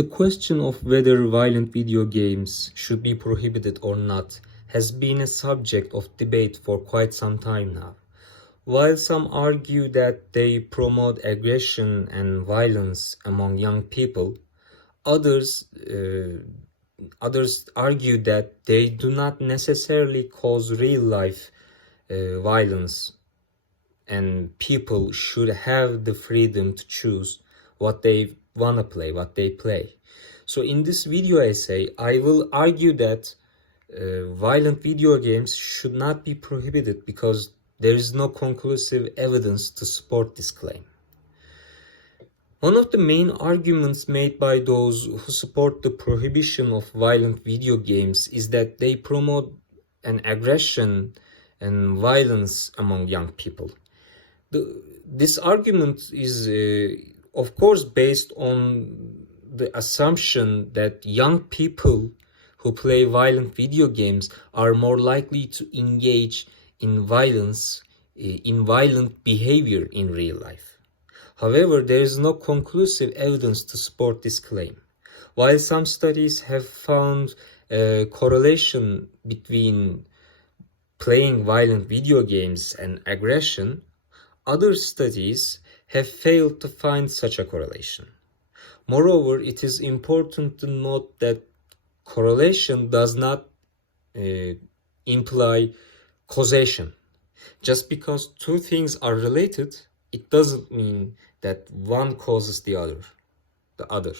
The question of whether violent video games should be prohibited or not has been a subject of debate for quite some time now. While some argue that they promote aggression and violence among young people, others argue that they do not necessarily cause real life violence, and people should have the freedom to choose what they wanna play, what they play. So in this video essay, I will argue that violent video games should not be prohibited because there is no conclusive evidence to support this claim. One of the main arguments made by those who support the prohibition of violent video games is that they promote an aggression and violence among young people. This argument is, of course, based on the assumption that young people who play violent video games are more likely to engage in violence, in violent behavior in real life. However, there is no conclusive evidence to support this claim. While some studies have found a correlation between playing violent video games and aggression, other studies have failed to find such a correlation. Moreover, it is important to note that correlation does not imply causation. Just because two things are related, it doesn't mean that one causes the other.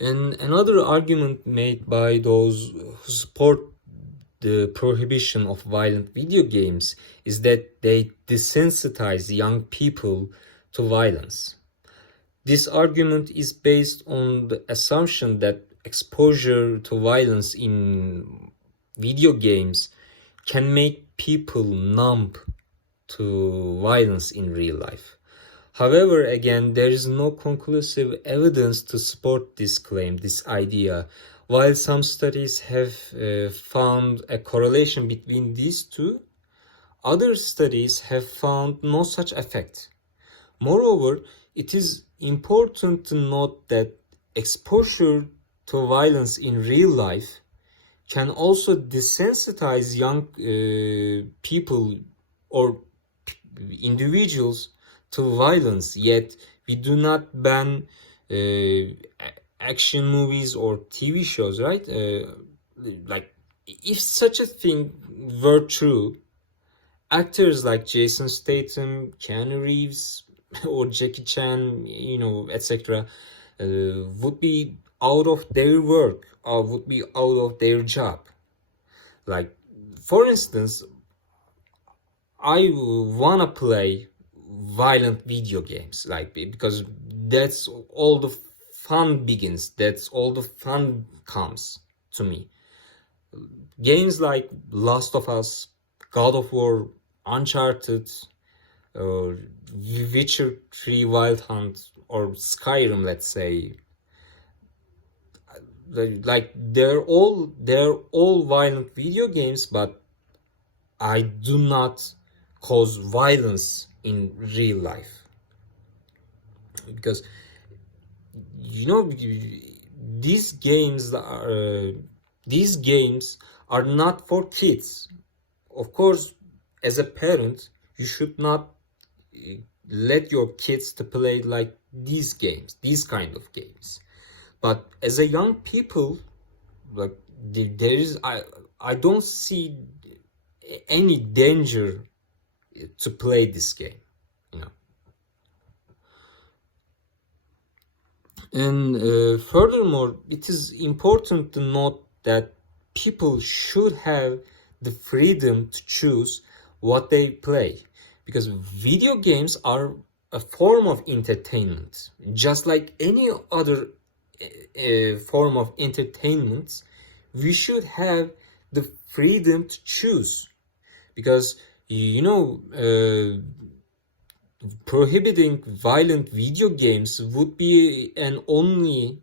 And another argument made by those who support the prohibition of violent video games is that they desensitize young people to violence. This argument is based on the assumption that exposure to violence in video games can make people numb to violence in real life. However, again, there is no conclusive evidence to support this claim, this idea. While some studies have found a correlation between these two, other studies have found no such effect. Moreover, it is important to note that exposure to violence in real life can also desensitize young people or individuals to violence, yet we do not ban action movies or TV shows, right? Like, if such a thing were true, actors like Jason Statham, Keanu Reeves, or Jackie Chan, etc., would be out of their work or would be out of their job. Like, for instance, I wanna play violent video games, like, because that's all the fun begins, that's all the fun comes to me. Games like Last of Us, God of War, Uncharted, or Witcher 3 Wild Hunt, or Skyrim, let's say, like, they're all violent video games, but I do not cause violence in real life, because these games are not for kids. Of course, as a parent, you should not let your kids to play like these kind of games. But as a young people, like, there is, I don't see any danger to play this game, And furthermore, it is important to note that people should have the freedom to choose what they play, because video games are a form of entertainment, just like any other form of entertainment. We should have the freedom to choose, because prohibiting violent video games would be an only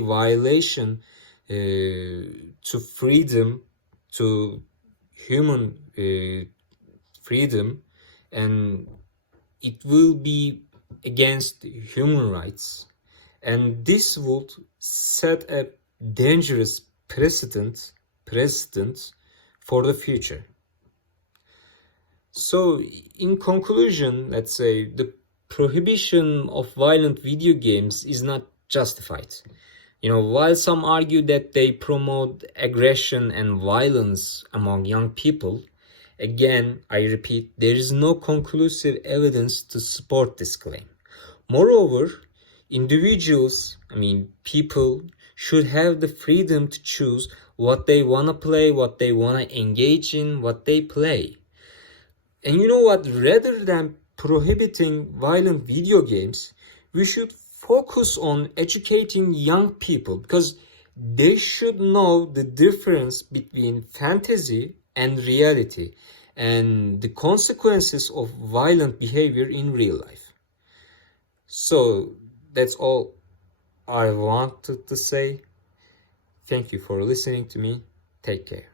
violation to freedom, to human freedom, and it will be against human rights, and this would set a dangerous precedent for the future. So, in conclusion, let's say the prohibition of violent video games is not justified. While some argue that they promote aggression and violence among young people, again, I repeat, there is no conclusive evidence to support this claim. Moreover, people should have the freedom to choose what they want to play, what they want to engage in, what they play. And you know what? Rather than prohibiting violent video games, we should focus on educating young people, because they should know the difference between fantasy and reality and the consequences of violent behavior in real life. So that's all I wanted to say. Thank you for listening to me. Take care.